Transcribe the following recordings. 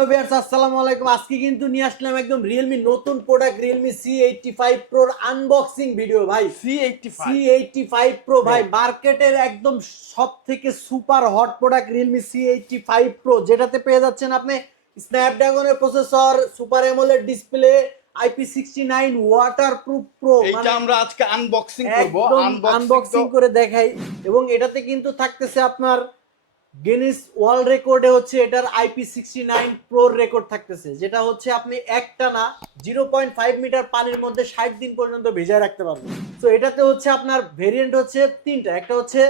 Hello viewers আসসালামু আলাইকুম। আজকে কিন্তু নিয়ে আসলাম একদম রিয়েলমি নতুন product Realme C eighty five প্রোর unboxing video ভাই। C eighty C eighty five pro ভাই। মার্কেটের একদম সব থেকে super hot product Realme C eighty five pro যেটাতে পেয়ে যাচ্ছেন আপনি স্ন্যাপড্রাগনের processor super AMOLED display IP sixty nine waterproof pro এইটা আমরা আজকে আনবক্সিং করব। আনবক্সিং করে দেখাই। এবং এটাতে কিন্তু থাকতেছে আপনার গিনিস ওয়ার্ল্ড রেকর্ডে হচ্ছে এটার আইপি সিক্সটি নাইন প্রোর রেকর্ড থাকতেছে, যেটা হচ্ছে আপনি একটা না জিরো পয়েন্ট ফাইভ মিটার পানির মধ্যে ষাট দিন পর্যন্ত ভেজায় রাখতে পারবেন। তো এটাতে হচ্ছে আপনার ভেরিয়েন্ট হচ্ছে তিনটা, একটা হচ্ছে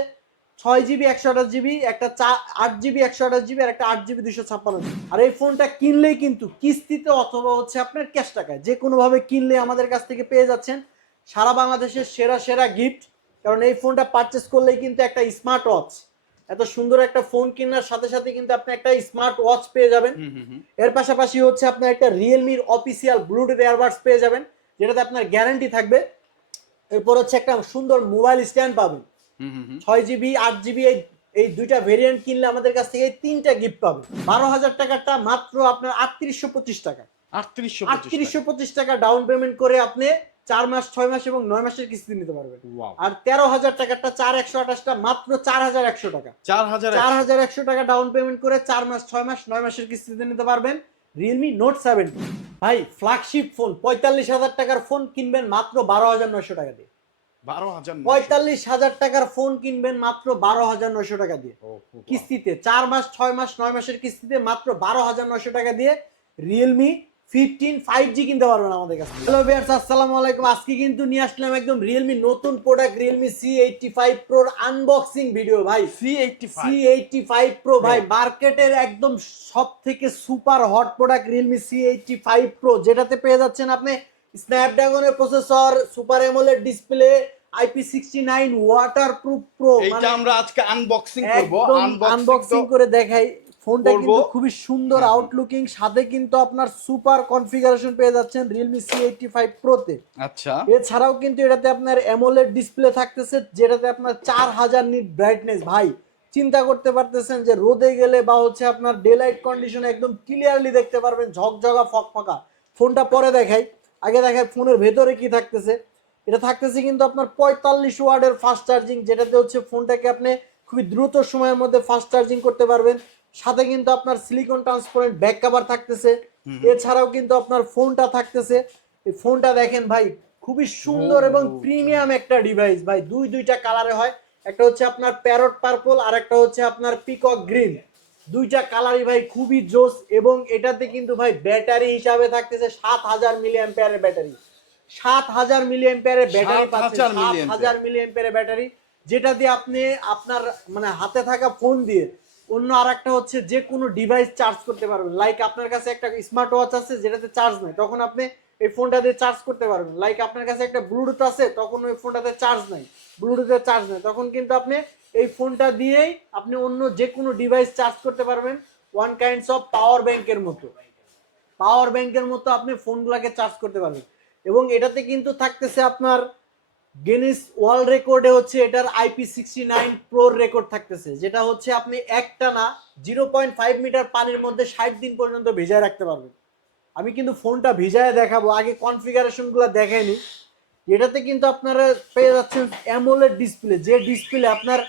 ছয় জিবি, একশো আঠাশ জিবি, একটা চা আট জিবি, একশো আঠাশ জিবি, আর একটা আট জিবি দুশো ছাপ্পান্ন আর এই ফোনটা কিনলেই কিন্তু কিস্তিতে অথবা হচ্ছে আপনার ক্যাশ টাকায় যে কোনোভাবে কিনলে আমাদের কাছ থেকে পেয়ে যাচ্ছেন সারা বাংলাদেশের সেরা সেরা গিফট কারণ এই ফোনটা পারচেস করলেই কিন্তু একটা স্মার্ট ওয়াচ এত সুন্দর একটা ফোন কেনার সাথে সাথে কিন্তু আপনি একটা স্মার্ট ওয়াচ পেয়ে যাবেন। এর পাশাপাশি হচ্ছে আপনার একটা রিয়েলমির অফিসিয়াল ব্লুটুথ এয়ারবাডস পেয়ে যাবেন যেটাতে আপনার গ্যারান্টি থাকবে। এরপর হচ্ছে একটা সুন্দর মোবাইল স্ট্যান্ড পাবেন। ছয় জিবি আট জিবি এই এই দুইটা ভেরিয়েন্ট কিনলে আমাদের কাছ থেকে এই তিনটা গিফট পাবেন। বারো হাজার টাকাটা মাত্র আপনার আটত্রিশশো পঁচিশ টাকা আটত্রিশশো আটত্রিশশো পঁচিশ টাকা ডাউন পেমেন্ট করে আপনি চার মাস ছয় মাস এবং নয় মাসের কিস্তি নিতে পারবেন আর তেরো হাজার টাকাটা চার একশো আঠাশটা মাত্র চার হাজার একশো টাকা। চার হাজার চার হাজার একশো টাকা ডাউন পেমেন্ট করে চার মাস ছয় মাস নয় মাসের কিস্তিতে নিতে পারবেন। রিয়েলমি নোট সেভেন ভাই ফ্ল্যাগশিপ ফোন পঁয়তাল্লিশ হাজার টাকার ফোন কিনবেন মাত্র বারো হাজার নয়শো টাকা দিয়ে। বারো হাজার পঁয়তাল্লিশ হাজার টাকার ফোন কিনবেন মাত্র বারো হাজার নয়শো টাকা দিয়ে। কিস্তিতে চার মাস ছয় মাস নয় মাসের কিস্তিতে মাত্র বারো হাজার নয়শো টাকা দিয়ে রিয়েলমি ফিফটিন ফাইভ জি কিনতে পারবেন আমাদের কাছে। হ্যালো ভিয়ার্স আসসালামু আলাইকুম। আজকে কিন্তু নিয়ে আসলাম একদম রিয়েলমি নতুন product Realme C eighty five প্রোর unboxing video ভাই। C eighty C eighty five pro ভাই মার্কেটের একদম সব থেকে super hot product Realme C eighty five pro যেটাতে পেয়ে যাচ্ছেন আপনি স্ন্যাপড্রাগনের processor super AMOLED display IP sixty nine waterproof pro এইটা আমরা আজকে আনবক্সিং করব। আনবক্সিং করে দেখাই। ফোনটা কিন্তু খুবই সুন্দর আউটলুকিং সাথে কিন্তু আপনার সুপার কনফিগারেশন পেয়ে যাচ্ছেন রিয়েলমি সি এইটটি ফাইভ প্রোতে আচ্ছা। এছাড়াও কিন্তু এটাতে আপনার অ্যামোলেড ডিসপ্লে থাকতেছে যেটাতে আপনার চার হাজার নিট ব্রাইটনেস ভাই চিন্তা করতে পারতেছেন যে রোদে গেলে বা হচ্ছে আপনার ডে লাইট কন্ডিশনে একদম ক্লিয়ারলি দেখতে পারবেন ঝকঝকা ফকফকা। ফোনটা পরে দেখাই। আগে দেখাই ফোনের ভেতরে কি থাকতেছে? এটা থাকতেছে কিন্তু আপনার পঁয়তাল্লিশ ওয়ার্ডের ফাস্ট চার্জিং যেটাতে হচ্ছে ফোনটাকে আপনি খুবই দ্রুত সময়ের মধ্যে ফাস্ট চার্জিং করতে পারবেন। সাথে কিন্তু আপনার সিলিকন ট্রান্সপারেন্ট ব্যাক কভার থাকতেছে। এছাড়াও কিন্তু আপনার ফোনটা থাকতেছে। এই ফোনটা দেখেন ভাই খুবই সুন্দর এবং প্রিমিয়াম একটা ডিভাইস ভাই। দুই দুইটা কালারে হয়। একটা হচ্ছে আপনার প্যারট পার্পল আর একটা হচ্ছে আপনার পিকক গ্রিন দুইটা কালারই ভাই খুবই জোস এবং এটাতে কিন্তু ভাই ব্যাটারি হিসাবে থাকতেছে সাত হাজার মিলি অ্যাম্পিয়ারের ব্যাটারি। সাত হাজার মিলি অ্যাম্পিয়ারের ব্যাটারি 7,000 পাচ্ছেন সাত হাজার মিলি অ্যাম্পিয়ারের ব্যাটারি। যেটা দিয়ে আপনি আপনার মানে হাতে থাকা ফোন দিয়ে অন্য আর একটা হচ্ছে যে কোনো ডিভাইস চার্জ করতে পারবেন। লাইক আপনার কাছে একটা স্মার্ট ওয়াচ আছে, যেটাতে চার্জ নাই, তখন আপনি এই ফোনটা দিয়ে চার্জ করতে পারবেন। লাইক আপনার কাছে একটা ব্লুটুথ আছে, তখন ওই ফোনটাতে চার্জ নাই। ব্লুটুথের চার্জ নাই, তখন কিন্তু আপনি এই ফোনটা দিয়েই আপনি অন্য যে কোনো ডিভাইস চার্জ করতে পারবেন ওয়ান কাইন্ডস অফ পাওয়ার ব্যাংকের মতো। পাওয়ার ব্যাংকের মতো আপনি ফোনগুলোকে চার্জ করতে পারবেন। এবং এটাতে কিন্তু থাকতেছে আপনার গিনিস ওয়ার্ল্ড রেকর্ডে হচ্ছে এটার আইপি সিক্সটি নাইন প্রোর রেকর্ড থাকতেছে, যেটা হচ্ছে আপনি একটা না জিরো পয়েন্ট ফাইভ মিটার পানির মধ্যে ষাট দিন পর্যন্ত ভিজায় রাখতে পারবেন। আমি কিন্তু ফোনটা ভিজায় দেখাবো, আগে কনফিগারেশনগুলো দেখাইনি এটাতে কিন্তু আপনারা পেয়ে যাচ্ছেন অ্যামোলেড ডিসপ্লে যে ডিসপ্লে আপনার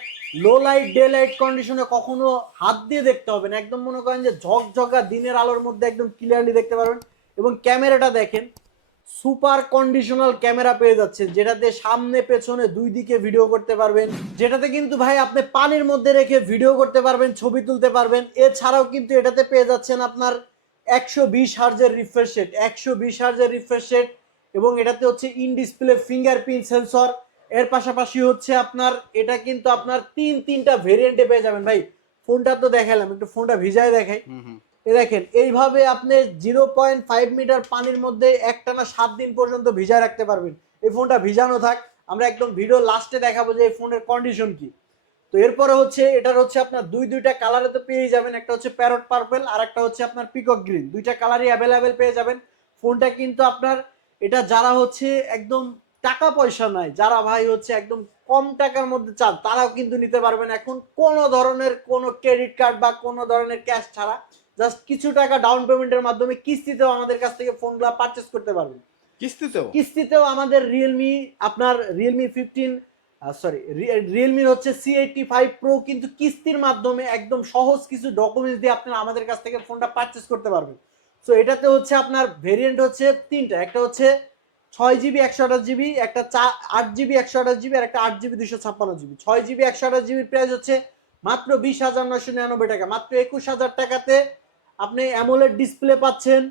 লো লাইট ডে লাইট কন্ডিশনে কখনো হাত দিয়ে দেখতে হবে না। একদম মনে করেন যে ঝকঝকা দিনের আলোর মধ্যে একদম ক্লিয়ারলি দেখতে পারবেন। এবং ক্যামেরাটা দেখেন সুপার কন্ডিশনাল ক্যামেরা পেয়ে যাচ্ছেন, যেটাতে সামনে পেছনে দুই দিকে ভিডিও করতে পারবেন, যেটাতে কিন্তু ভাই আপনি পানির মধ্যে রেখে ভিডিও করতে পারবেন, ছবি তুলতে পারবেন। এছাড়াও কিন্তু এটাতে পেয়ে যাচ্ছেন আপনার একশো বিশ হার্জের রিফ্রেশ রেট একশো বিশ হার্জের রিফ্রেশ রেট এবং এটাতে হচ্ছে ইন ডিসপ্লে ফিঙ্গারপ্রিন্ট সেন্সর এর পাশাপাশি হচ্ছে আপনার, এটা কিন্তু আপনার তিন তিনটা ভেরিয়েন্টে পেয়ে যাবেন। ভাই, ফোনটা তো দেখালাম, একটু ফোনটা ভিজায় দেখাই। এ দেখেন, এইভাবে আপনি জিরো পয়েন্ট ফাইভ মিটার পানির মধ্যে একটানা সাত দিন পর্যন্ত ভিজায় রাখতে পারবেন। এই ফোনটা ভিজানো থাক, আমরা একদম ভিডিও লাস্টে দেখাবো যে এই ফোনের কন্ডিশন কি। তো এরপরে হচ্ছে, এটার হচ্ছে আপনার দুই, দুইটা কালারে তো পেয়ে যাবেন, একটা হচ্ছে প্যারট পার্পেল আর একটা হচ্ছে আপনার পিকক গ্রিন দুইটা কালারই অ্যাভেলেবেল পেয়ে যাবেন। ফোনটা কিন্তু আপনার, এটা যারা হচ্ছে একদম টাকা পয়সা নাই, যারা ভাই হচ্ছে একদম কম টাকার মধ্যে চান, তারাও কিন্তু নিতে পারবেন। এখন কোনো ধরনের কোনো ক্রেডিট কার্ড বা কোনো ধরনের ক্যাশ ছাড়া জাস্ট কিছু টাকা ডাউন পেমেন্টের মাধ্যমে কিস্তিতেও আমাদের কাছ থেকে ফোনগুলো পারচেস করতে পারবেন। কিস্তিতেও? কিস্তিতেও আমাদের রিয়েলমি আপনার রিয়েলমি ফিফটিন সরি রিয়েলমির হচ্ছে সি এইটটি ফাইভ প্রো কিন্তু কিস্তির মাধ্যমে একদম সহজ কিছু ডকুমেন্টস দিয়ে আপনারা আমাদের কাছ থেকে ফোনটা পারচেস করতে পারবেন। সো এটাতে হচ্ছে আপনার ভেরিয়েন্ট হচ্ছে তিনটা। একটা হচ্ছে ছয় জিবি একশো আঠাশ জিবি একটা চা আট জিবি একশো আঠাশ জিবি আর একটা আট জিবি দুশো ছাপ্পান্ন জিবি ছয় জিবি একশো আঠাশ জিবির প্রাইস হচ্ছে মাত্র বিশ হাজার নশো নিরানব্বই টাকা। মাত্র একুশ হাজার টাকাতে আপনি অ্যামোলেড ডিসপ্লে পাচ্ছেন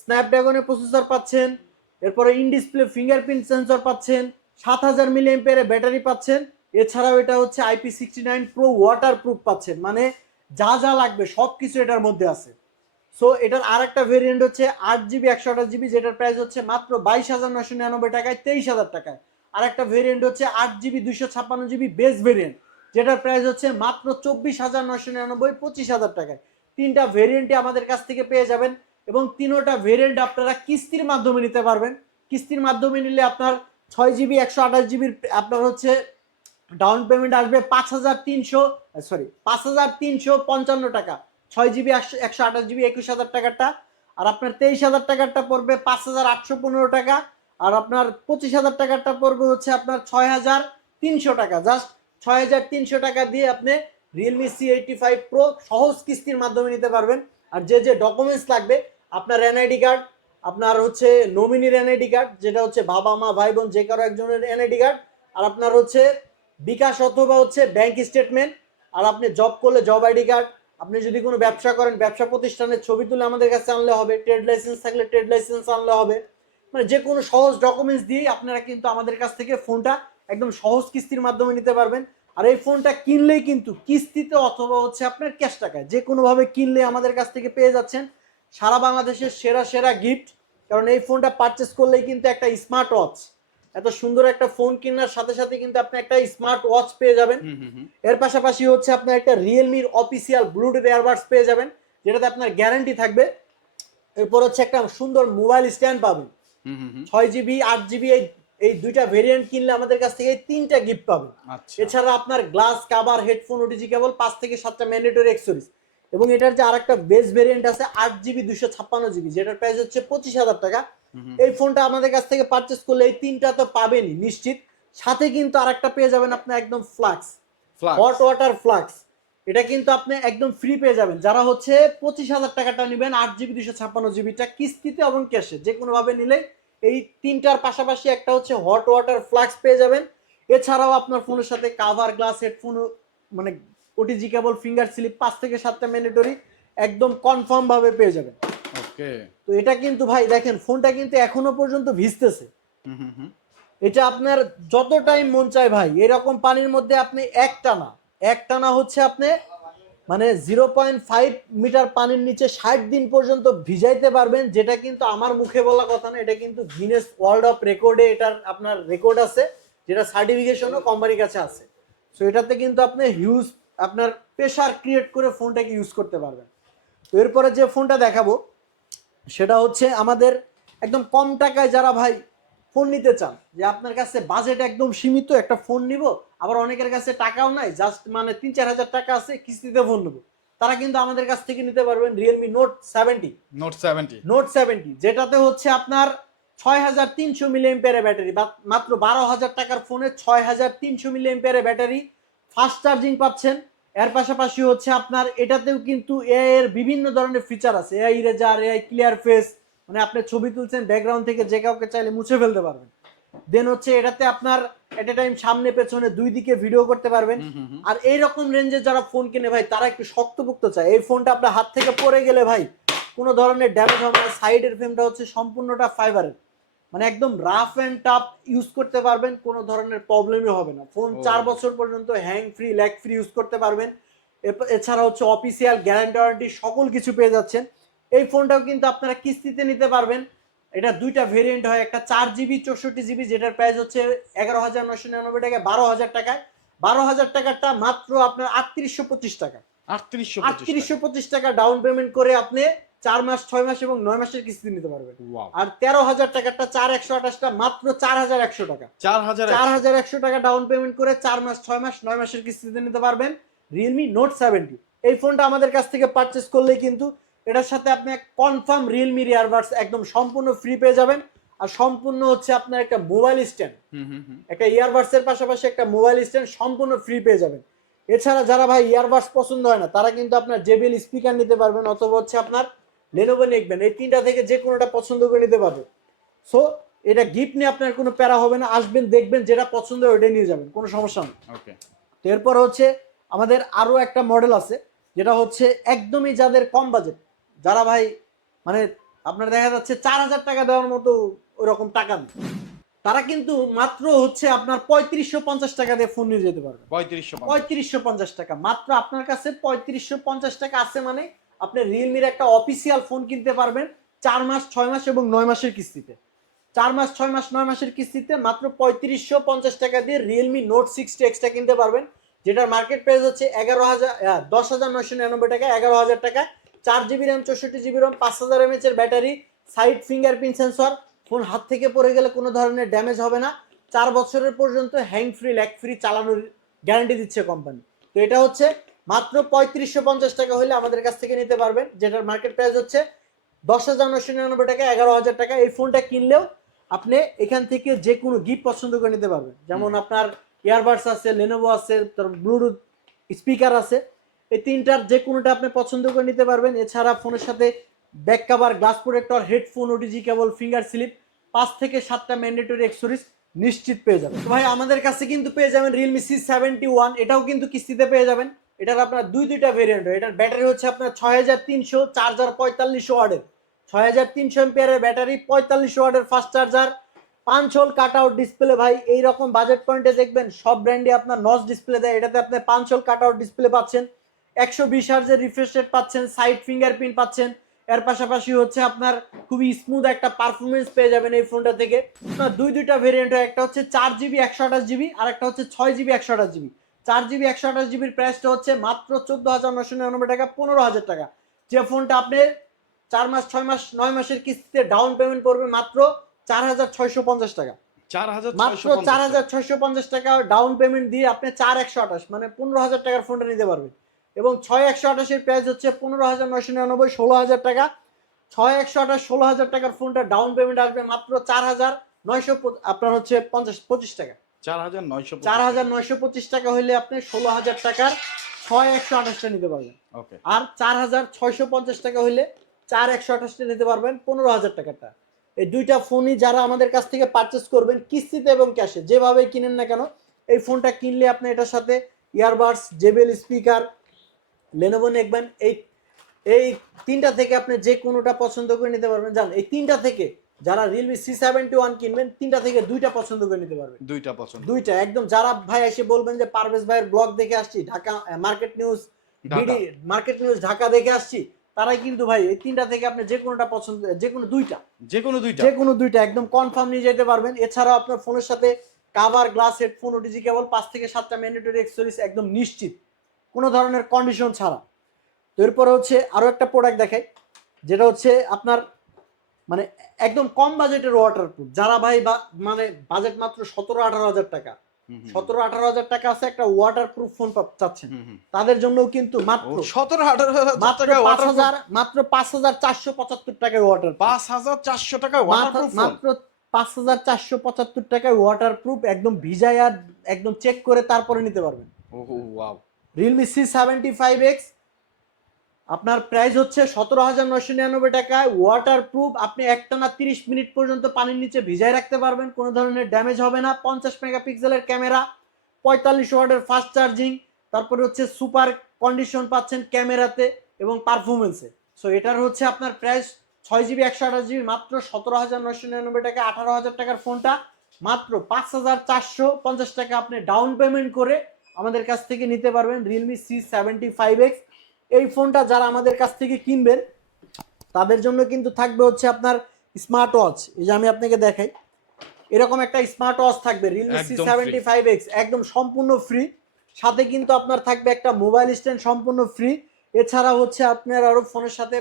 স্ন্যাপড্রাগনের প্রসেসর পাচ্ছেন, এরপরে ইন ডিসপ্লে ফিঙ্গারপ্রিন্ট সেন্সর পাচ্ছেন, সাত হাজার মিলি এম্পিয়ারের ব্যাটারি পাচ্ছেন, এছাড়াও এটা হচ্ছে IP sixty nine pro waterproof পাচ্ছেন মানে যা যা লাগবে সব কিছু এটার মধ্যে আছে। সো এটার আর একটা ভেরিয়েন্ট হচ্ছে আট জিবি, একশো আঠাশ জিবি, যেটার প্রাইস হচ্ছে মাত্র বাইশ হাজার নশো নিরানব্বই টাকায় তেইশ হাজার টাকায়। আর একটা ভেরিয়েন্ট হচ্ছে আট জিবি, দুইশো ছাপ্পান্ন জিবি বেস ভেরিয়েন্ট যেটার প্রাইস হচ্ছে মাত্র চব্বিশ হাজার নশো নিরানব্বই, পঁচিশ হাজার টাকায়। তিনটা ভেরিয়েন্টই আমাদের কাছ থেকে পেয়ে যাবেন এবং তিনোটা ভেরিয়েন্ট আপনারা কিস্তির মাধ্যমে নিতে পারবেন। কিস্তির মাধ্যমে নিলে আপনার ছয় জিবি একশো আঠাশ জিবির আপনার হচ্ছে ডাউন পেমেন্ট আসবে পাঁচ হাজার তিনশো সরি পাঁচ হাজার তিনশো পঞ্চান্ন টাকা। ছয় জিবি একশো একশো আঠাশ জিবি একুশ হাজার টাকারটা। আর আপনার তেইশ হাজার টাকারটা পড়বে পাঁচ হাজার আটশো পনেরো টাকা। আর আপনার পঁচিশ হাজার টাকারটা পড়বে হচ্ছে আপনার ছয় হাজার তিনশো টাকা। জাস্ট ছয় হাজার তিনশো টাকা দিয়ে আপনি Realme C eighty five pro সহজ কিস্তির মাধ্যমে নিতে পারবেন। আর যে যে ডকুমেন্টস লাগবে, আপনার এনআইডি কার্ড আপনার হচ্ছে নমিনির এনআইডি কার্ড যেটা হচ্ছে বাবা, মা, ভাই, বোন, যে কারও একজনের এনআইডি কার্ড আর আপনার হচ্ছে বিকাশ অথবা হচ্ছে ব্যাংক স্টেটমেন্ট আর আপনি জব করলে জব আইডি কার্ড আপনি যদি কোনো ব্যবসা করেন, ব্যবসা প্রতিষ্ঠানের ছবি তুলে আমাদের কাছে আনলে হবে ট্রেড লাইসেন্স থাকলে ট্রেড লাইসেন্স আনলে হবে। মানে যে কোনো সহজ ডকুমেন্টস দিয়েই আপনারা কিন্তু আমাদের কাছ থেকে ফোনটা একদম সহজ কিস্তির মাধ্যমে নিতে পারবেন। আর এই ফোনটা কিনলেই কিন্তু কিস্তিতে অথবা হচ্ছে আপনার ক্যাশ টাকায় যে কোনোভাবে কিনলে আমাদের কাছ থেকে পেয়ে যাচ্ছেন সারা বাংলাদেশের সেরা সেরা গিফট কারণ এই ফোনটা পারচেস করলেই কিন্তু একটা স্মার্ট ওয়াচ এত সুন্দর একটা ফোন কেনার সাথে সাথে কিন্তু আপনি একটা স্মার্ট ওয়াচ পেয়ে যাবেন। এর পাশাপাশি হচ্ছে আপনার একটা রিয়েলমির অফিসিয়াল ব্লুটুথ এয়ারবাডস পেয়ে যাবেন যেটাতে আপনার গ্যারান্টি থাকবে। এরপর হচ্ছে একটা সুন্দর মোবাইল স্ট্যান্ড পাবেন। ছয় জিবি আট জিবি এই এই দুইটা ভেরিয়েন্ট কিনলে আমাদের কাছ থেকে তিনটা গিফট পাবেন আচ্ছা। এছাড়া আপনার glass cover headphone OTG cable পাঁচ থেকে সাতটা ম্যান্ডেটরি এক্সেসরিজ এবং এটার যে আরেকটা বেস ভেরিয়েন্ট আছে আট জিবি দুশো ছাপ্পান্ন জিবি যেটার প্রাইস হচ্ছে পঁচিশ হাজার টাকা। এই ফোনটা আমাদের কাছ থেকে পারচেস করলে এই তিনটা তো পাবেনই নিশ্চিত। সাথে কিন্তু আরেকটা পেয়ে যাবেন আপনি একদম ফ্লাক্স। হট ওয়াটার ফ্লাক্স এটা কিন্তু আপনি একদম ফ্রি পেয়ে যাবেন। যারা হচ্ছে পঁচিশ হাজার টাকাটা নেবেন আট জিবি দুশো ছাপ্পান্ন জিবিটা কিস্তিতে এবং ক্যাশে যে কোনোভাবে নিলে এই তিনটার পাশাপাশি একটা হচ্ছে হট ওয়াটার ফ্লাক্স পেয়ে যাবেন। এছাড়াও আপনার ফোনের সাথে কাভার গ্লাস হেডফোন মানে ওটিজি কেবল ফিঙ্গার স্লিপ পাঁচ থেকে সাতটা ম্যান্ডেটরি একদম কনফার্ম ভাবে পেয়ে যাবেন। ওকে। তো এটা কিন্তু ভাই দেখেন ফোনটা কিন্তু এখনও পর্যন্ত ভিজতেছে। এটা আপনার যত টাইম মন চায় ভাই এরকম পানির মধ্যে আপনি এক টানা এক টানা হচ্ছে আপনি মানে জিরো পয়েন্ট ফাইভ মিটার পানির নিচে ষাট দিন পর্যন্ত ভিজাইতে পারবেন, যেটা কিন্তু আমার মুখে বলা কথা না, এটা কিন্তু গিনেস ওয়ার্ল্ড অফ রেকর্ডে এটার আপনার রেকর্ড আছে, যেটা সার্টিফিকেশনও কোম্পানির কাছে আছে। সো এটাতে কিন্তু আপনি হিউজ আপনার প্রেশার ক্রিয়েট করে ফোনটাকে ইউজ করতে পারবেন। তো, এরপরে যে ফোনটা দেখাবো, সেটা হচ্ছে আমাদের একদম কম টাকায় যারা ভাই ফোন নিতে চান, যে আপনার কাছে বাজেট একদম সীমিত একটা ফোন নিব আবার অনেকের কাছে টাকাও নাই জাস্ট মানে তিন চার হাজার টাকা আছে কিস্তিতে ফোন নেব। তারা কিন্তু আমাদের কাছ থেকে নিতে পারবেন Realme Note seventy Note seventy Note seventy যেটাতে হচ্ছে আপনার ছয় হাজার তিনশো মিলি এম্পিয়ারের ব্যাটারি মাত্র বারো হাজার টাকার ফোনে ছয় হাজার তিনশো মিলি এম্পিয়ারের ব্যাটারি ফাস্ট চার্জিং পাচ্ছেন। এর পাশাপাশি হচ্ছে আপনার এটাতেও কিন্তু এআই এর বিভিন্ন ধরনের ফিচার আছে AI eraser AI clear face মানে আপনি ছবি তুলছেন ব্যাকগ্রাউন্ড থেকে যে কাউকে চাইলে মুছে ফেলতে পারবেন। দেন হচ্ছে এটাতে আপনার এট এ টাইম সামনে পেছনে দুই দিকে ভিডিও করতে পারবেন। আর এই রকম রেঞ্জের যারা ফোন কিনে ভাই তারা একটু শক্তপোক্ত চায়। এই ফোনটা আপনার হাত থেকে পড়ে গেলে ভাই কোনো ধরনের ড্যামেজ হবে না। সাইডের ফ্রেমটা হচ্ছে সম্পূর্ণটা ফাইবারের মানে একদম রাফ অ্যান্ড টাফ ইউজ করতে পারবেন কোনো ধরনের প্রবলেমই হবে না। ফোন। চার বছর পর্যন্ত hang free lag free use করতে পারবেন। এছাড়া হচ্ছে অফিসিয়াল গ্যারান্টি ওয়ারেন্টি সকল কিছু পেয়ে যাচ্ছেন। এই ফোনটাও কিন্তু আপনারা কিস্তিতে নিতে পারবেন। এটা দুইটা ভেরিয়েন্ট হয় একটা চার জিবি চৌষট্টি জিবি যেটার প্রাইস হচ্ছে এগারো হাজার নশো নিরানব্বই টাকায় বারো হাজার টাকায়। বারো হাজার টাকাটা মাত্র আপনার আটত্রিশশো পঁচিশ টাকা। আটত্রিশশো আটত্রিশশো পঁচিশ টাকা ডাউন পেমেন্ট করে আপনি চার মাস ছয় মাস এবং নয় মাসের কিস্তি নিতে পারবেন। আর তেরো হাজার টাকাটা চার একশো আঠাশটা মাত্র চার হাজার একশো টাকা। চার হাজার চার হাজার একশো টাকা ডাউন পেমেন্ট করে চার মাস ছয় মাস নয় মাসের কিস্তিতে নিতে পারবেন। রিয়েলমি নোট সেভেন্টি এই ফোনটা আমাদের কাছ থেকে পারচেস করলেই কিন্তু এটার সাথে আপনি কনফার্ম রিয়েলমি ইয়ারবাডস একদম সম্পূর্ণ ফ্রি পেয়ে যাবেন। আর সম্পূর্ণ হচ্ছে আপনার একটা মোবাইল স্ট্যান্ড হুম হুম হুম। একটা ইয়ারবাডস এর পাশাপাশি একটা মোবাইল স্ট্যান্ড সম্পূর্ণ ফ্রি পেয়ে যাবেন। এছাড়া যারা ভাই ইয়ারবাডস পছন্দ হয় না তারা কিন্তু আপনার জেবিএল স্পিকার নিতে পারবেন অথবা হচ্ছে আপনার লেনোভো নেকবেন এই তিনটা থেকে যে কোনোটা পছন্দ করে নিতে পারবে। সো এটা গিফট নিয়ে আপনার কোনো প্যারা হবে না। আসবেন দেখবেন যেটা পছন্দ হয় ওইটাই নিয়ে যাবেন কোনো সমস্যা নেই। ওকে তো এরপর হচ্ছে আমাদের আরও একটা মডেল আছে যেটা হচ্ছে একদমই যাদের কম বাজেট যারা ভাই মানে আপনার দেখা যাচ্ছে চার হাজার টাকা দেওয়ার মতো ওরকম টাকা তারা কিন্তু মাত্র হচ্ছে আপনার পঁয়ত্রিশশো পঞ্চাশ টাকা দিয়ে ফোন নিয়ে যেতে পারবে। পঁয়ত্রিশশো পঁয়ত্রিশশো পঞ্চাশ টাকা। মাত্র আপনার কাছে পঁয়ত্রিশশো পঞ্চাশ টাকা আছে মানে আপনি রিয়েলমির একটা অফিসিয়াল ফোন কিনতে পারবেন চার মাস ছয় মাস এবং নয় মাসের কিস্তিতে। চার মাস ছয় মাস নয় মাসের কিস্তিতে মাত্র পঁয়ত্রিশশো পঞ্চাশ টাকা দিয়ে রিয়েলমি নোট সিক্সটি এক্সটা কিনতে পারবেন যেটার মার্কেট প্রাইস হচ্ছে এগারো হাজার দশ হাজার নয়শো নিরানব্বই টাকা এগারো হাজার টাকা। চার জিবি র্যাম চৌষট্টি জিবি র্যাম পাঁচ হাজার এমএচ এর battery side fingerprint sensor phone হাত থেকে পড়ে গেলে কোনো ধরনের ড্যামেজ হবে না। চার বছরের পর্যন্ত হ্যাং ফ্রি ল্যাক ফ্রি চালানোর গ্যারান্টি দিচ্ছে কোম্পানি তো এটা হচ্ছে মাত্র পঁয়ত্রিশশো পঞ্চাশ টাকা হলে আমাদের কাছ থেকে নিতে পারবেন যেটার মার্কেট প্রাইস হচ্ছে দশ হাজার নশো নিরানব্বই টাকা এগারো হাজার টাকা। এই ফোনটা কিনলেও আপনি এখান থেকে যে কোনো গিফট পছন্দ করে নিতে পারবেন। যেমন আপনার ইয়ারবাডস আছে লেনোভো আছে তার ব্লুটুথ স্পিকার আছে। এই তিনটার যে কোনোটা আপনি পছন্দ করে নিতে পারবেন। এছাড়া ফোনের সাথে back cover glass protector headphone OTG cable finger slip পাঁচ থেকে সাতটা ম্যান্ডেটরি এক্সেসরিজ নিশ্চিত পেয়ে যাবেন। তো ভাই, আমাদের কাছে কিন্তু পেয়ে যাবেন রিয়েলমি সি সেভেন্টি ওয়ান এটাও কিন্তু কিস্তিতে পেয়ে যাবেন। এটার আপনার দুই দুইটা ভেরিয়েন্ট এটার ব্যাটারি হচ্ছে আপনার ছয় হাজার তিনশো চার্জার পঁয়তাল্লিশ ওয়ার্ডের ছয় হাজার তিনশো এমপিয়ারের ব্যাটারি পঁয়তাল্লিশ ওয়ার্ডের ফাস্ট চার্জার পাঁচ হোল কাট আউট ডিসপ্লে ভাই এই রকম বাজেট পয়েন্টে দেখবেন সব ব্র্যান্ডে আপনার নস ডিসপ্লে দেয়। এটাতে আপনি পাঁচ হোল কাট আউট ডিসপ্লে পাচ্ছেন। একশো বিশ হার্জের রিফ্রেশ রেট পাচ্ছেন সাইড ফিঙ্গারপ্রিন্ট পাচ্ছেন। এর পাশাপাশি হচ্ছে আপনার খুবই স্মুথ একটা পারফরমেন্স পেয়ে যাবেন এই ফোনটা থেকে। দুই দুইটা ভেরিয়েন্ট হয় একটা হচ্ছে চার জিবি একশো আঠাশ জিবি আর একটা হচ্ছে ছয় জিবি একশো আঠাশ জিবি চার জিবি একশো আঠাশ জিবির প্রাইসটা হচ্ছে মাত্র চোদ্দ হাজার নশো নিরানব্বই টাকা পনেরো হাজার টাকা। যে ফোনটা আপনি চার মাস ছয় মাস নয় মাসের কিস্তিতে ডাউন পেমেন্ট করবে মাত্র চার হাজার ছয়শো পঞ্চাশ টাকা। মাত্র চার হাজার ছয়শো পঞ্চাশ টাকা। ডাউন পেমেন্ট দিয়ে আপনি চার একশো আঠাশ মানে পনেরো হাজার টাকার ফোনটা নিতে পারবেন। এবং ছয় একশো আঠাশের প্রাইস হচ্ছে পনেরো হাজার নয়শো নিরানব্বই ষোলো হাজার টাকা। ছয় একশো আঠাশ ষোলো হাজার টাকার ফোনটা ডাউন পেমেন্ট আসবে মাত্র চার হাজার নয়শো আপনার হচ্ছে পঞ্চাশ পঁচিশ টাকা। চার হাজার নয়শো চার হাজার নয়শো পঁচিশ টাকা হলে আপনি ষোলো হাজার টাকার ছয় একশো আঠাশটা নিতে পারবেন। ওকে। আর চার হাজার ছয়শো পঞ্চাশ টাকা হলে চার একশো আঠাশটা নিতে পারবেন পনেরো হাজার টাকাটা। এই দুইটা ফোনই যারা আমাদের কাছ থেকে পারচেস করবেন কিস্তিতে এবং ক্যাশে যেভাবে কিনেন না কেন এই ফোনটা কিনলে আপনি এটার সাথে earbuds JBL speaker Lenovo neckband এই এই তিনটা থেকে আপনি যে কোনোটা পছন্দ করে নিতে পারবেন জান এই তিনটা থেকে যারা রিয়েলমি সি সেভেন্টি ওয়ান কিনবেন তিনটা থেকে দুইটা পছন্দ করে নিতে পারবেন। দুইটা পছন্দ। দুইটা একদম যারা ভাই এসে বলবেন যে পারভেজ ভাইয়ের ব্লগ দেখে আসছি Dhaka market news. BD market news Dhaka দেখে আসছি তারাই কিন্তু ভাই এই তিনটা থেকে আপনি যে কোনোটা পছন্দ যে কোনো দুইটা। যে কোনো দুইটা। যে কোনো দুইটা একদম কনফার্ম নিয়ে যেতে পারবেন। এছাড়াও আপনার ফোনের সাথে cover glass headphone OTG cable পাঁচ থেকে সাতটা ম্যান্ডেটরি এক্সেসরিজ একদম নিশ্চিত। কোনো ধরনের কন্ডিশন ছাড়া। তো এরপরে হচ্ছে আরও একটা প্রোডাক্ট দেখাই যেটা হচ্ছে আপনার মানে একদম কম বাজেটের ওয়াটারপ্রুফ যারা ভাই বা- মানে বাজেট মাত্র সতেরো আঠারো হাজার টাকা। সতেরো আঠারো হাজার টাকা আছে একটা ওয়াটারপ্রুফ ফোন চাচ্ছেন। তাদের জন্য কিন্তু মাত্র সতেরো আঠারো মাত্র পাঁচ হাজার মাত্র পাঁচ হাজার চারশো পঁচাত্তর টাকার ওয়াটার পাঁচ হাজার চারশো টাকা ওয়াটারপ্রুফ মাত্র পাঁচ হাজার চারশো পঁচাত্তর টাকায় ওয়াটার প্রুফ একদম ভিজায় আর একদম চেক করে তারপরে নিতে পারবেন। Wow Realme C seventy five X আপনার প্রাইস হচ্ছে সতেরো হাজার নশো নিরানব্বই টাকায় ওয়াটার প্রুফ আপনি একটানা তিরিশ মিনিট পর্যন্ত পানির নিচে ভিজায় রাখতে পারবেন, কোনো ধরনের ড্যামেজ হবে না। পঞ্চাশ মেগাপিক্সেলের ক্যামেরা পঁয়তাল্লিশ ওয়াটের ফাস্ট চার্জিং তারপরে হচ্ছে সুপার কন্ডিশন পাচ্ছেন ক্যামেরাতে এবং পারফরমেন্সে সো এটার হচ্ছে আপনার প্রাইস ছয় জিবি একশো আঠাশ জিবি মাত্র সতেরো হাজার নশো নিরানব্বই টাকা, আঠারো হাজার টাকার ফোনটা মাত্র পাঁচ হাজার চারশো পঞ্চাশ টাকা আপনি ডাউন পেমেন্ট করে আমাদের কাছ থেকে নিতে পারবেন Realme C seventy five X এই ফোনটা যারা আমাদের কাছ থেকে কিনবেন তাদের জন্য কিন্তু থাকবে হচ্ছে আপনার স্মার্ট ওয়াচ এই যে আমি আপনাকে দেখাই এরকম একটা স্মার্ট ওয়াচ থাকবে Realme C seventy five X একদম সম্পূর্ণ ফ্রি সাথে কিন্তু আপনার থাকবে একটা মোবাইল স্ট্যান্ড সম্পূর্ণ ফ্রি এছাড়া হচ্ছে আপনার আরও ফোনের সাথে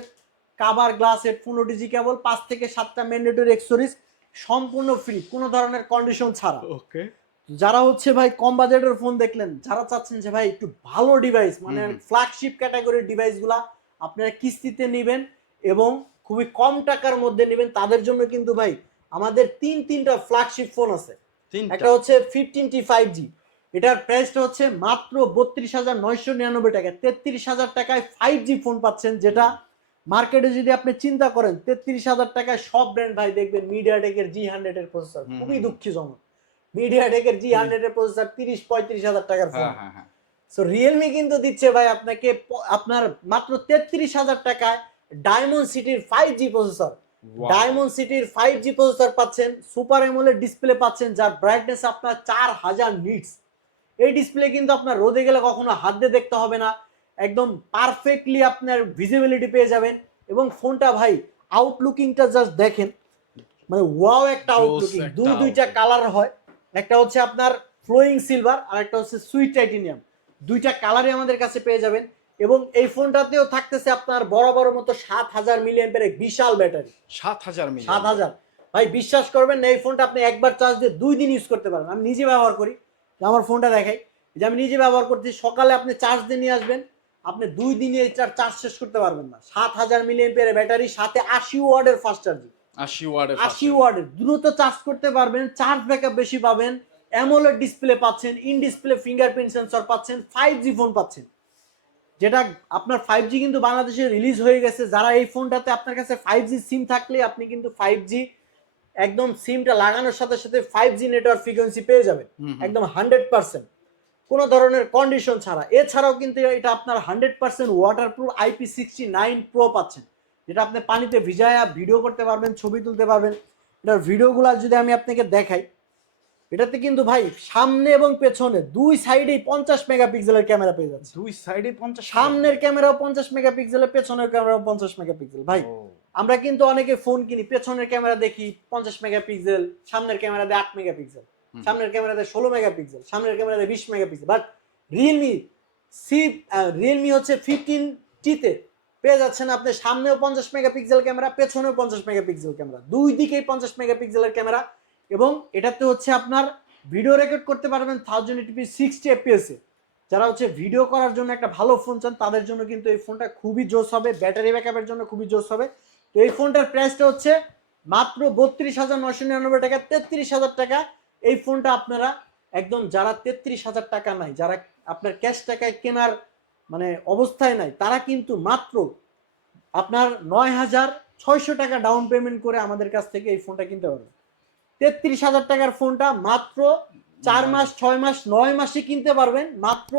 cover glass headphone OTG cable পাঁচ থেকে সাতটা ম্যান্ডেটরি এক্সেসরিজ সম্পূর্ণ ফ্রি কোনো ধরনের কন্ডিশন ছাড়া। ওকে যারা হচ্ছে ভাই কম বাজেটের ফোন দেখলেন যারা চাচ্ছেন যে ভাই একটু ভালো ডিভাইস মানে ফ্ল্যাগশিপ ক্যাটাগরির ডিভাইসগুলা আপনারা কিস্তিতে নেবেন এবং খুবই কম টাকার মধ্যে নেবেন তাদের জন্য কিন্তু ভাই আমাদের তিন তিনটা ফ্ল্যাগশিপ ফোন আছে। একটা হচ্ছে ফিফটিন টি ফাইভ জি এটার প্রাইসটা হচ্ছে মাত্র বত্রিশ হাজার নয়শো নিরানব্বই টাকা তেত্রিশ হাজার টাকায় ফাইভ জি ফোন পাচ্ছেন যেটা মার্কেটে যদি আপনি চিন্তা করেন তেত্রিশ হাজার টাকায় সব ব্র্যান্ড ভাই দেখবেন মিডিয়াটেকের জি হান্ড্রেড এর প্রসেসর খুবই হুম। দুঃখজনক মিডিয়াটেকের জি হান্ড্রেড এর প্রসেসর তিরিশ পঁয়ত্রিশ হাজার টাকার ফোন সো রিয়েলমি কিন্তু দিচ্ছে ভাই আপনাকে আপনার মাত্র তেত্রিশ হাজার টাকায় ডায়মন্ড সিটির ফাইভ জি প্রসেসর. ডায়মন্ড সিটির ফাইভ জি প্রসেসর পাচ্ছেন সুপার এমোলেড ডিসপ্লে পাচ্ছেন যার ব্রাইটনেস আপনার চার হাজার নিটস এই ডিসপ্লে কিন্তু আপনার রোদে গেলে কখনো হাত দিয়ে দেখতে হবে না। একদম পারফেক্টলি আপনার ভিজিবিলিটি পেয়ে যাবেন। এবং ফোনটা ভাই আউটলুকিংটা জাস্ট দেখেন। মানে ওয়াও একটা আউটলুকিং দুই দুইটা কালার হয়। একটা হচ্ছে আপনার ফ্লোয়িং সিলভার আর একটা হচ্ছে সুইট টাইটেনিয়াম দুইটা কালারই আমাদের কাছে পেয়ে যাবেন। এবং এই ফোনটাতেও থাকতেছে আপনার বড় বড় মতো সাত হাজার মিলিয়ন পেরে বিশাল ব্যাটারি। সাত হাজার সাত হাজার। ভাই বিশ্বাস করবেন না এই ফোনটা আপনি একবার চার্জ দিয়ে দুই দিন ইউজ করতে পারবেন। আমি নিজে ব্যবহার করি আমার ফোনটা দেখাই। যে আমি নিজে ব্যবহার করছি সকালে আপনি চার্জ দিয়ে নিয়ে আসবেন। আপনি দুই দিনে চার্জ শেষ করতে পারবেন না। সাত হাজার মিলিয়ন পেরে ব্যাটারি সাথে আশি ওয়ার্ডের ফাস্ট চার্জিং আশি ওয়ার্ডের আশি ওয়ার্ডের। দ্রুত চার্জ করতে পারবেন চার্জ ব্যাকআপ বেশি পাবেন অ্যামোলেড ডিসপ্লে পাচ্ছেন ইন ডিসপ্লে ফিঙ্গারপ্রিন্ট সেন্সর পাচ্ছেন ফোন পাচ্ছেন। যেটা আপনার কিন্তু বাংলাদেশে রিলিজ হয়ে গেছে। যারা এই ফোনটাতে আপনার কাছে ফাইভ জি সিম থাকলে আপনি কিন্তু ফাইভ জি একদম সিমটা লাগানোর সাথে সাথে ফাইভ জি নেটওয়ার্ক ফ্রিকোয়েন্সি পেয়ে যাবেন। একদম হান্ড্রেড পার্সেন্ট কোনো ধরনের কন্ডিশন ছাড়া। এছাড়াও কিন্তু এটা আপনার hundred percent waterproof IP sixty nine pro পাচ্ছেন। যেটা আপনি পানিতে ভিজায়া ভিডিও করতে পারবেন ছবি তুলতে পারবেন। এটার ভিডিওগুলো যদি আমি আপনাকে দেখাই এটাতে কিন্তু ভাই সামনে এবং পেছনে দুই সাইডেই পঞ্চাশ মেগাপিক্সেলের ক্যামেরা পেয়ে যাচ্ছে। দুই সাইডে পঞ্চাশ সামনের ক্যামেরাও পঞ্চাশ মেগাপিক্সেলের পেছনের ক্যামেরাও পঞ্চাশ মেগাপিক্সেল ভাই আমরা কিন্তু অনেকে ফোন কিনি পেছনের ক্যামেরা দেখি পঞ্চাশ মেগাপিক্সেল সামনের ক্যামেরাতে আট মেগাপিক্সেল। সামনের ক্যামেরাতে ষোলো মেগাপিক্সেল সামনের ক্যামেরা ক্যামেরাতে বিশ megapixel but Realme C Realme হচ্ছে ফিফটিন টিতে পেয়ে যাচ্ছেন আপনি সামনেও পঞ্চাশ মেগাপিক্সেল ক্যামেরা, পেছনেও পঞ্চাশ মেগাপিক্সেল ক্যামেরা। দুই দিকেই পঞ্চাশ মেগাপিক্সেলের ক্যামেরা এবং এটাতে হচ্ছে আপনার ভিডিও রেকর্ড করতে পারবেন থাউজেন্ড এটিপি সিক্সটি এফপিএসে যারা হচ্ছে ভিডিও করার জন্য একটা ভালো ফোন চান, তাদের জন্য কিন্তু এই ফোনটা খুবই জোস হবে ব্যাটারি ব্যাকআপের জন্য খুবই জোস হবে। তো এই ফোনটার প্রাইসটা হচ্ছে মাত্র বত্রিশ হাজার নশো নিরানব্বই টাকা, তেত্রিশ হাজার টাকা। এই ফোনটা আপনারা একদম যারা তেত্রিশ হাজার টাকা নাই, যারা আপনার ক্যাশ টাকায় কেনার মানে অবস্থায় নাই। তারা কিন্তু মাত্র আপনার নয় হাজার ছয়শো টাকা ডাউন পেমেন্ট করে আমাদের কাছ থেকে এই ফোনটা কিনতে পারবে। তেত্রিশ হাজার টাকার ফোনটা মাত্র চার মাস ছয় মাস নয় মাসে কিনতে পারবেন। মাত্র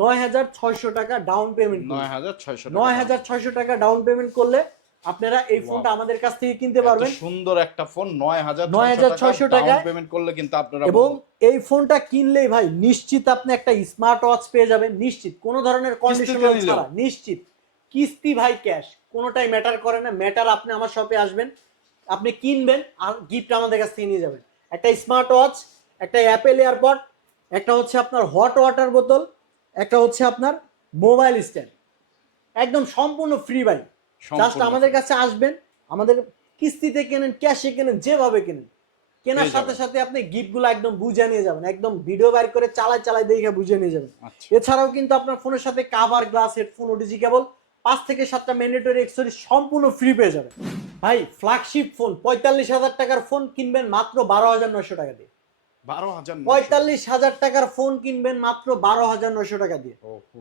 নয় হাজার ছয়শো টাকা ডাউন পেমেন্ট নয় হাজার ছয়শো নয় হাজার ছয়শো টাকা ডাউন পেমেন্ট করলে আপনারা এই ফোনটা আমাদের কাছ থেকে কিনতে পারবেন। সুন্দর একটা ফোন নয় হাজার 9,600 টাকায় পেমেন্ট করলে কিন্তু আপনারা এবং এই ফোনটা কিনলেই ভাই নিশ্চিত আপনি একটা স্মার্ট ওয়াচ পেয়ে যাবেন নিশ্চিত। কোনো ধরনের? ছাড়া নিশ্চিত। কিস্তি ভাই ক্যাশ কোনোটাই ম্যাটার করে না। ম্যাটার আপনি আমার শপে আসবেন আপনি কিনবেন আর গিফট আমাদের কাছ থেকে নিয়ে যাবেন। একটা স্মার্ট ওয়াচ একটা অ্যাপেল এয়ারপড একটা হচ্ছে আপনার হট ওয়াটার বোতল একটা হচ্ছে আপনার মোবাইল স্ট্যান্ড একদম সম্পূর্ণ ফ্রি ভাই। জাস্ট আমাদের কাছে আসবেন আমাদের কিস্তিতে কেনেন ক্যাশে কেনেন যেভাবে কেনেন। কেনার সাথে সাথে আপনি গিফটগুলো একদম বুঝে নিয়ে যাবেন একদম ভিডিও বাইর করে চালায় চালায় দেখে বুঝে নিয়ে যাবেন। আচ্ছা। এছাড়াও কিন্তু আপনার ফোনের সাথে cover glass headphone OTG cable পাঁচ থেকে সাতটা ম্যান্ডেটরি এক্সেসরি সম্পূর্ণ ফ্রি পেয়ে যাবেন। ভাই ফ্ল্যাগশিপ ফোন পঁয়তাল্লিশ হাজার টাকার ফোন কিনবেন মাত্র বারো হাজার নয়শো টাকা দিয়ে। পঁয়তাল্লিশ হাজার টাকার ফোন কিনবেন মাত্র বারো হাজার নয়শো টাকা দিয়ে।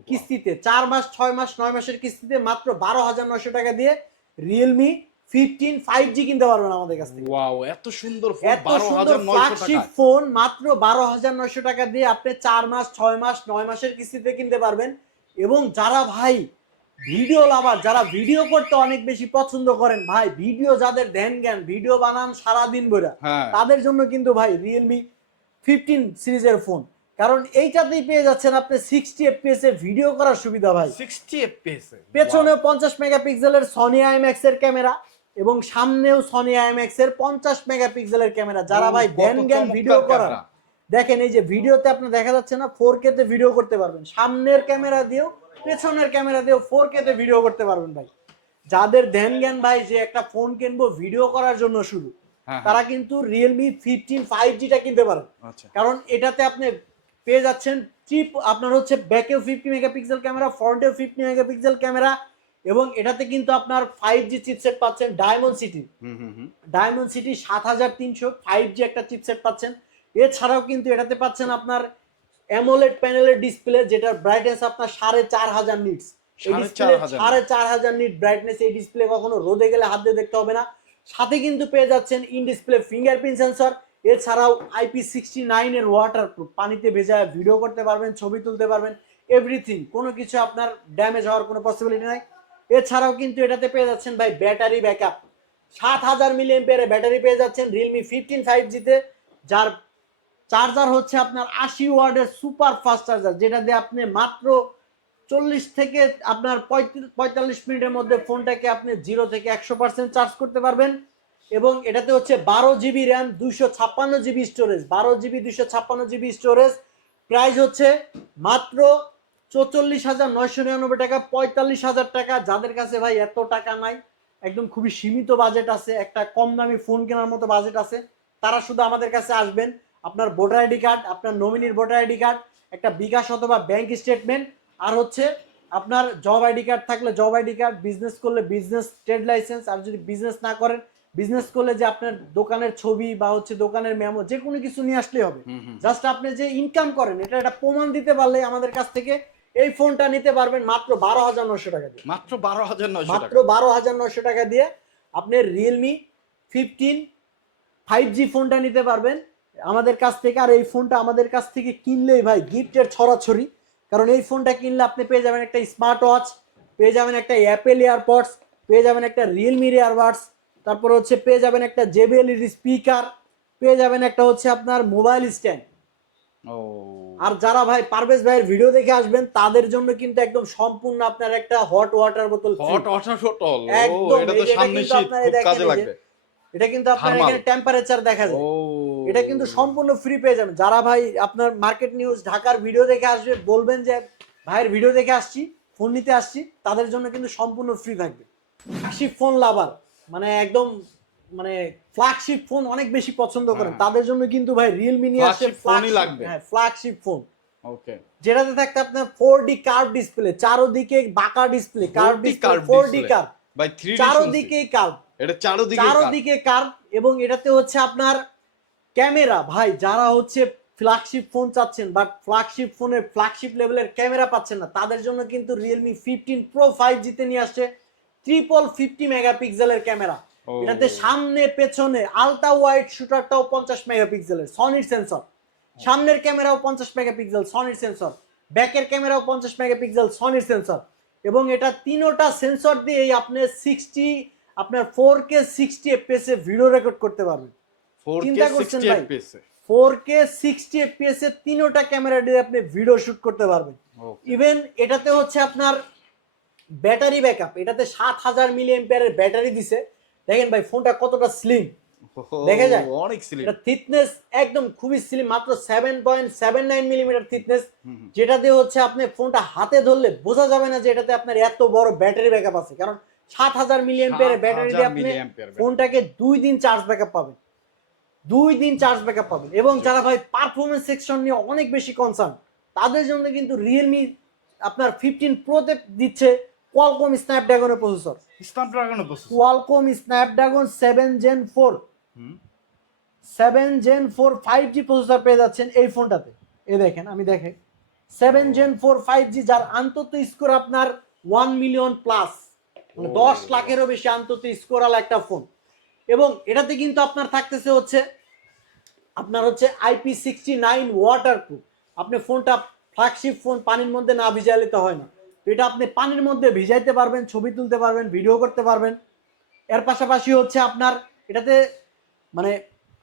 কিস্তিতে চার মাস ছয় মাস নয় মাসের কিস্তিতে মাত্র বারো হাজার নয়শো টাকা দিয়ে রিয়েলমি ফিফটিন ফাইভ জি কিনতে পারবেন আমাদের কাছ থেকে। ওয়াও এত সুন্দর এত সুন্দর ফ্ল্যাগশিপ ফোন মাত্র বারো হাজার নয়শো টাকা দিয়ে আপনি চার মাস ছয় মাস নয় মাসের কিস্তিতে কিনতে পারবেন। এবং যারা ভাই ভিডিও লাভার যারা ভিডিও করতে অনেক বেশি পছন্দ করেন ভাই ভিডিও যাদের ধ্যান জ্ঞান ভিডিও বানান সারাদিন বইরা হ্যাঁ। তাদের জন্য কিন্তু ভাই রিয়েলমি ফিফটিন সিরিজের ফোন কারণ এইটাতেই পেয়ে যাচ্ছেন আপনি সিক্সটি এফপিএস এ ভিডিও করার সুবিধা ভাই। সিক্সটি এফপিএস পেছনেও পঞ্চাশ মেগাপিক্সেলের সনি আইম্যাক্স এর ক্যামেরা এবং সামনেও সনি আইম্যাক্স এর পঞ্চাশ মেগাপিক্সেলের ক্যামেরা যারা ভাই ধ্যান জ্ঞান ভিডিও করার দেখেন এই যে ভিডিওতে আপনি দেখা যাচ্ছে না ফোর কে তে ভিডিও করতে পারবেন। সামনের ক্যামেরা দিয়েও পেছনের ক্যামেরা দিয়েও ফোর কে তে ভিডিও করতে পারবেন ভাই। যাদের ধ্যান জ্ঞান ভাই যে একটা ফোন কিনবো ভিডিও করার জন্য শুরু। তারা কিন্তু রিয়েলমি ফিফটিন ফাইভ জিটা কিনতে পারেন আচ্ছা। কারণ এটাতে আপনি পেয়ে যাচ্ছেন চিপ আপনার হচ্ছে ব্যাকেও ফিফটি মেগাপিক্সেল ক্যামেরা ফ্রন্টেও ফিফটি মেগাপিক্সেল ক্যামেরা এবং এটাতে কিন্তু আপনার ফাইভ জি চিপসেট পাচ্ছেন ডায়মন্ড সিটি ডায়মন্ড সিটি সাত হাজার তিনশো ফাইভ জি একটা চিপসেট পাচ্ছেন। এছাড়াও কিন্তু এটাতে পাচ্ছেন আপনার অ্যামোলেড প্যানেলের ডিসপ্লে যেটার ব্রাইটনেস আপনার সাড়ে চার হাজার নিটস সাড়ে চার হাজার নিট ব্রাইটনেস এই ডিসপ্লে কখনো রোদে গেলে হাত দিয়ে দেখতে হবে না। সাথে কিন্তু পেয়ে যাচ্ছেন ইন ডিসপ্লে ফিঙ্গারপ্রিন্ট সেন্সর এছাড়াও আইপি সিক্সটি নাইনের ওয়াটার প্রুফ পানিতে ভেজায় ভিডিও করতে পারবেন, ছবি তুলতে পারবেন এভরিথিং কোনো কিছু আপনার ড্যামেজ হওয়ার কোনো পসিবিলিটি নাই। এছাড়াও কিন্তু এটাতে পেয়ে যাচ্ছেন ভাই ব্যাটারি ব্যাকআপ সাত হাজার মিলি এম্পিয়ারের ব্যাটারি পেয়ে যাচ্ছেন রিয়েলমি ফিফটিন ফাইভ জিতে যার চার্জার হচ্ছে আপনার আশি ওয়ার্ডের সুপার ফাস্ট চার্জার যেটা দিয়ে আপনি মাত্র চল্লিশ থেকে আপনার পঁয়তাল্লিশ মিনিটের মধ্যে ফোনটাকে আপনি জিরো থেকে একশো পার্সেন্ট চার্জ করতে পারবেন। এবং এটাতে হচ্ছে বারো জিবি র্যাম, দুইশো ছাপ্পান্ন জিবি স্টোরেজ। বারো জিবি, দুইশো ছাপ্পান্ন জিবি স্টোরেজ। প্রাইস হচ্ছে মাত্র চৌচল্লিশ হাজার নয়শো নিরানব্বই টাকা, পঁয়তাল্লিশ হাজার টাকা। যাদের কাছে ভাই এত টাকা নাই, একদম খুবই সীমিত বাজেট আছে। একটা কম দামি ফোন কেনার মতো বাজেট আছে। তারা শুধু আমাদের কাছে আসবেন। আপনার ভোটার আইডি কার্ড, আপনার নমিনির ভোটার আইডি কার্ড, একটা বিকাশ অথবা ব্যাংক স্টেটমেন্ট আর হচ্ছে আপনার জব আইডি কার্ড থাকলে জব আইডি কার্ড বিজনেস করলে বিজনেস ট্রেড লাইসেন্স আর যদি বিজনেস না করেন বিজনেস করলে যে আপনার দোকানের ছবি বা হচ্ছে দোকানের মেমো যে কোনো কিছু নিয়ে আসলেই হবে। জাস্ট আপনি যে ইনকাম করেন এটা একটা প্রমাণ দিতে পারলে আমাদের কাছ থেকে এই ফোনটা নিতে পারবেন মাত্র বারো হাজার নশো টাকা দিয়ে। মাত্র বারো হাজার নয়শো মাত্র বারো হাজার নশো টাকা দিয়ে আপনি রিয়েলমি ফিফটিন ফাইভ জি ফোনটা নিতে পারবেন। আমাদের কাছ থেকে আর এই ফোনটা আমাদের কাছ থেকে কিনলেই ভাই গিফটের ছড়াছড়ি। কারণ এই ফোনটা কিনলে আপনি পেয়ে যাবেন একটা স্মার্ট ওয়াচ পেয়ে যাবেন একটা অ্যাপেল এয়ারপডস পেয়ে যাবেন একটা রিয়েলমির এয়ারবাডস তারপর হচ্ছে পেয়ে যাবেন একটা জেবিএল স্পিকার পেয়ে যাবেন একটা হচ্ছে আপনার মোবাইল স্ট্যান্ড আর যারা ভাই পারভেজ ভাইয়ের ভিডিও দেখে আসবেন তাদের জন্য কিন্তু একদম সম্পূর্ণ আপনার একটা হট ওয়াটার বোতল হট ওয়াটার ও একদম, এটা তো সামনে কিন্তু শীত খুব দেখেন কাজে লাগবে। এটা কিন্তু আপনার এখানে টেম্পারেচার দেখা যায়। এটা কিন্তু সম্পূর্ণ ফ্রি পেয়ে যাবেন। যারা ভাই আপনার মার্কেট নিউজ ঢাকার ভিডিও দেখে আসবে বলবেন যে ভাইয়ের ভিডিও দেখে আসছি ফোন নিতে আসছি। তাদের জন্য কিন্তু সম্পূর্ণ ফ্রি থাকবে। ফ্ল্যাগশিপ ফোন লাভার মানে একদম মানে ফ্ল্যাগশিপ ফোন অনেক বেশি পছন্দ করেন। হ্যাঁ। তাদের জন্য কিন্তু ভাই রিয়েলমি নিয়ে আসছে phone-ই লাগবে। হ্যাঁ ফ্ল্যাগশিপ ফোন ওকে যেটাতে থাকতে আপনার ফোর ডি কার্ভ ডিসপ্লে চারোদিকে বাঁকা display curve display four D curve ভাই 3D চারোদিকে কার্ভ এটা চারোদিকে চারোদিকে কার্ভ এবং এটাতে হচ্ছে আপনার ক্যামেরা ভাই যারা হচ্ছে ফ্ল্যাগশিপ ফোন চাচ্ছেন বাট ফ্ল্যাগশিপ ফোনের ফ্ল্যাগশিপ লেভেলের ক্যামেরা পাচ্ছেন না তাদের জন্য কিন্তু রিয়েলমি ফিফটিন প্রো ফাইভ জিতে নিয়ে আসছে ট্রিপল ফিফটি মেগাপিক্সেলের ক্যামেরা। এটাতে সামনে পেছনে আলট্রা ওয়াইড শুটারটাও পঞ্চাশ মেগাপিক্সেলের সনির সেন্সর সামনের ক্যামেরাও পঞ্চাশ মেগাপিক্সেল সনির সেন্সর ব্যাকের ক্যামেরাও পঞ্চাশ মেগাপিক্সেল সনির সেন্সর এবং এটা তিনোটা সেন্সর দিয়েই আপনি সিক্সটি আপনার ফোর কে সিক্সটি এফপিএস এ ভিডিও রেকর্ড করতে পারবেন। 4K চিন্তা করছেন ভাই? FPS এ। ফোর কে সিক্সটি এফপিএস এ তিনোটা ক্যামেরা দিয়ে আপনি ভিডিও শুট করতে পারবেন। ইভেন এটাতে হচ্ছে আপনার ব্যাটারি ব্যাকআপ এটাতে সাত হাজার মিলি এম্পিয়ারের ব্যাটারি দিছে। দেখেন ভাই ফোনটা কতটা স্লিম দেখা যায়? অনেক স্লিম এটা থিকনেস একদম খুবই স্লিম মাত্র seven point seven nine millimetre thickness যেটা দিয়ে হচ্ছে আপনি ফোনটা হাতে ধরলে বোঝা যাবে না যে এটাতে আপনার এত বড় ব্যাটারি ব্যাকআপ আছে। কারণ সাত হাজার মিলি এম্পিয়ারের ব্যাটারি দিয়ে আপনি ফোনটাকে দুই দিন চার্জ ব্যাকআপ পাবেন। দুই দিন চার্জ ব্যাকআপ পাবেন। এবং যারা ভাই পারফরমেন্স সেকশন নিয়ে অনেক বেশি কনসার্ন তাদের জন্য কিন্তু রিয়েলমি আপনার ফিফটিন প্রোতে দিচ্ছে কোয়ালকম স্ন্যাপড্রাগনের processor স্ন্যাপড্রাগনের processor Qualcomm Snapdragon seven Gen four seven Gen four five G processor পেয়ে যাচ্ছেন এই ফোনটাতে। এ দেখেন আমি দেখে seven Gen four five G যার আন্তত স্কোর আপনার ওয়ান মিলিয়ন প্লাস মানে দশ লাখেরও বেশি আন্তত স্কোরাল একটা ফোন এবং এটাতে কিন্তু আপনার থাকতেছে হচ্ছে আপনার হচ্ছে IP sixty nine waterproof আপনি ফোনটা ফ্ল্যাগশিপ ফোন পানির মধ্যে না ভিজাইলে তো হয় না। তো এটা আপনি পানির মধ্যে ভিজাইতে পারবেন ছবি তুলতে পারবেন ভিডিও করতে পারবেন। এর পাশাপাশি হচ্ছে আপনার এটাতে মানে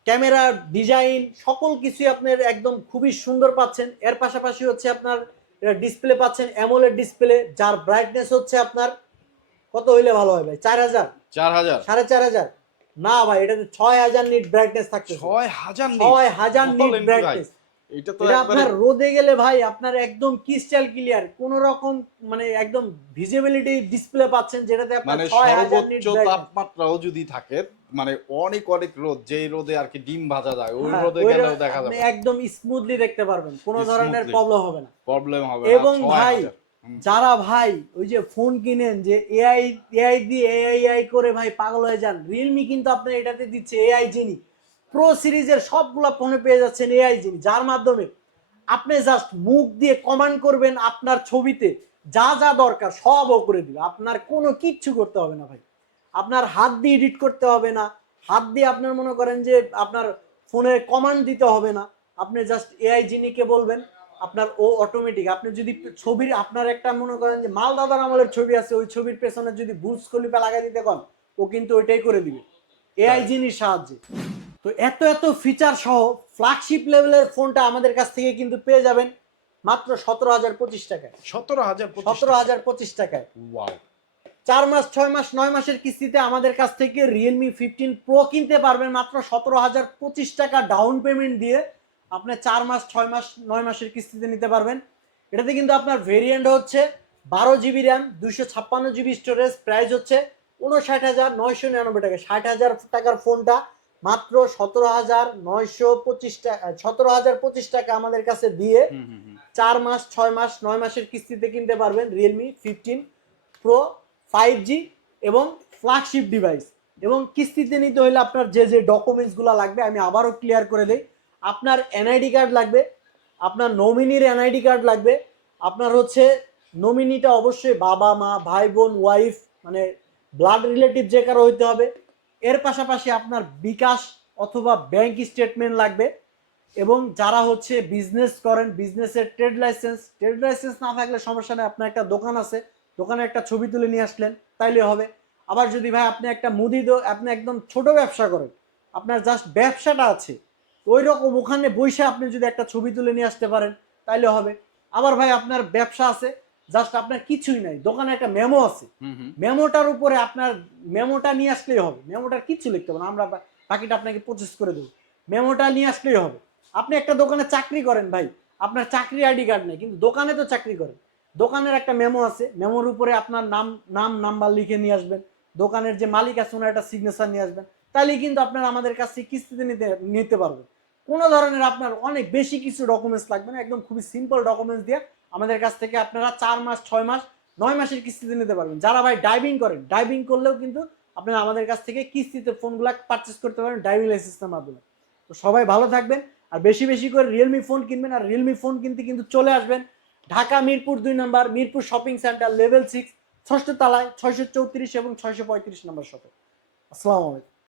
ক্যামেরা ডিজাইন সকল কিছুই আপনার একদম খুবই সুন্দর পাচ্ছেন। এর পাশাপাশি হচ্ছে আপনার এটা ডিসপ্লে পাচ্ছেন অ্যামোলেড ডিসপ্লে যার ব্রাইটনেস হচ্ছে আপনার কত হইলে ভালো হয় ভাই? চার হাজার? চার হাজার। সাড়ে চার হাজার। না ভাই এটাতে ছয় হাজার নিট ব্রাইটনেস থাকছে ছয় হাজার nit। ছয় হাজার নিট ব্রাইটনেস এটা তো আপনার রোদে গেলে ভাই আপনার একদম ক্রিস্টাল ক্লিয়ার কোন রকম মানে একদম ভিজিবিলিটি ডিসপ্লে পাচ্ছেন যেটাতে আপনার মানে ছয় হাজার নিট তাপমাত্রাও যদি থাকে মানে অনেক অনেক রোদ যেই রোদে আর কি ডিম ভাজা যায় ওই হ্যাঁ, রোদে গেলেও দেখা যাবে। একদম স্মুথলি দেখতে পারবেন কোনো ধরনের প্রবলেম হবে না। প্রবলেম হবে এবং ভাই। যারা ভাই, ওই যে ফোন কিনেন, যে এআই এআই দিয়ে এআই আই করে ভাই পাগল হয়ে যান রিয়েলমি কিন্তু আপনার এটাতে দিচ্ছে এআই জিনি প্রো সিরিজের সবগুলো ফোনে পেয়ে যাচ্ছেন এআই জিনি যার মাধ্যমে আপনি জাস্ট মুখ দিয়ে কমান্ড করবেন আপনার ছবিতে, যা যা দরকার সব ও করে দিবে। আপনার কোনো কিচ্ছু করতে হবে না ভাই। আপনার হাত দিয়ে এডিট করতে হবে না। হাত দিয়ে আপনার মনে করেন যে আপনার ফোনে কমান্ড দিতে হবে না। আপনি জাস্ট এআই জিনিকে বলবেন আপনার ও অটোমেটিক আপনি যদি ছবির আপনার একটা মনে করেন যে মাল দাদার আমলের ছবি আছে ওই ছবির পেছনে যদি বুজ খলিফা লাগাই দিতে কন ও কিন্তু ওইটাই করে দিবে। এআই জিনির সাহায্যে। তো এত এত ফিচার সহ ফ্ল্যাগশিপ লেভেলের ফোনটা আমাদের কাছ থেকে কিন্তু পেয়ে যাবেন মাত্র সতেরো হাজার পঁচিশ টাকায়। সতেরো হাজার সতেরো হাজার পঁচিশ টাকায়। ওয়াও চার মাস ছয় মাস নয় মাসের কিস্তিতে আমাদের কাছ থেকে রিয়েলমি ফিফটিন প্রো কিনতে পারবেন মাত্র সতেরো হাজার পঁচিশ টাকা ডাউন পেমেন্ট দিয়ে আপনি চার মাস ছয় মাস নয় মাসের কিস্তিতে নিতে পারবেন। এটাতে কিন্তু আপনার ভেরিয়েন্ট হচ্ছে বারো জিবি র্যাম দুইশো ছাপ্পান্ন জিবি স্টোরেজ প্রাইস হচ্ছে উনষাট হাজার নয়শো নিরানব্বই টাকা। ষাট হাজার টাকার ফোনটা মাত্র সতেরো হাজার নয়শো পঁচিশ টাকা সতেরো হাজার পঁচিশ টাকা আমাদের কাছে দিয়ে চার মাস ছয় মাস নয় মাসের কিস্তিতে কিনতে পারবেন Realme fifteen pro five G এবং ফ্ল্যাগশিপ ডিভাইস এবং কিস্তিতে নিতে হলে আপনার যে যে ডকুমেন্টসগুলো লাগবে আমি আবারও ক্লিয়ার করে দিই। আপনার এনআইডি কার্ড লাগবে, আপনার নমিনির এনআইডি কার্ড লাগবে, আপনার হচ্ছে নমিনিটা অবশ্যই বাবা, মা, ভাই, বোন ওয়াইফ মানে ব্লাড রিলেটিভ যে কারও হইতে হবে। এর পাশাপাশি আপনার বিকাশ অথবা ব্যাংক স্টেটমেন্ট লাগবে এবং যারা হচ্ছে বিজনেস করেন বিজনেসের ট্রেড লাইসেন্স ট্রেড লাইসেন্স না থাকলে সমস্যা নেই, আপনার একটা দোকান আছে, দোকানে একটা ছবি তুলে নিয়ে আসলেন, তাইলে হবে। আবার যদি ভাই আপনি একটা মুদি আপনি একদম ছোট ব্যবসা করেন, আপনার জাস্ট ব্যবসাটা আছে ওই রকম ওখানে বসে আপনি যদি একটা ছবি তুলে নিয়ে আসতে পারেন তাইলে হবে। আবার ভাই আপনার ব্যবসা আছে জাস্ট আপনার কিছুই নাই দোকানে একটা মেমো আছে। মেমোটার উপরে আপনার মেমোটা নিয়ে আসলেই হবে। মেমোটার কিছু লিখতে হবে না আমরা বাকিটা আপনাকে প্রসেস করে দেবো। মেমোটা নিয়ে আসলেই হবে। আপনি একটা দোকানে চাকরি করেন ভাই আপনার চাকরি আইডি কার্ড নেই কিন্তু দোকানে তো চাকরি করেন। দোকানের একটা মেমো আছে মেমোর উপরে আপনার নাম নাম নাম্বার লিখে নিয়ে আসবেন। দোকানের যে মালিক আছে ওনার একটা সিগনেচার নিয়ে আসবেন। তাহলেই কিন্তু আপনার আমাদের কাছে কিস্তিতে নিতে নিতে পারবেন। কোনো ধরনের আপনার অনেক বেশি কিছু ডকুমেন্টস লাগবে না, একদম খুবই সিম্পল ডকুমেন্টস দিয়ে আমাদের কাছ থেকে আপনারা চার মাস, ছয় মাস, নয় মাসের কিস্তিতে নিতে পারবেন। যারা ভাই ডাইভিং করেন ডাইভিং করলেও কিন্তু আপনারা আমাদের কাছ থেকে কিস্তিতে ফোনগুলো পারচেস করতে পারেন ড্রাইভিং লাইসেন্সের মাধ্যমে তো সবাই ভালো থাকবেন, আর বেশি বেশি করে রিয়েলমি ফোন কিনবেন, আর রিয়েলমি ফোন কিনতে কিন্তু চলে আসবেন। ঢাকা মিরপুর দুই number, Mirpur shopping centre level six ষষ্ঠ তলায়, ছয়শো চৌত্রিশ এবং ছয়শো পঁয়ত্রিশ নম্বর শপে আসসালামু আলাইকুম।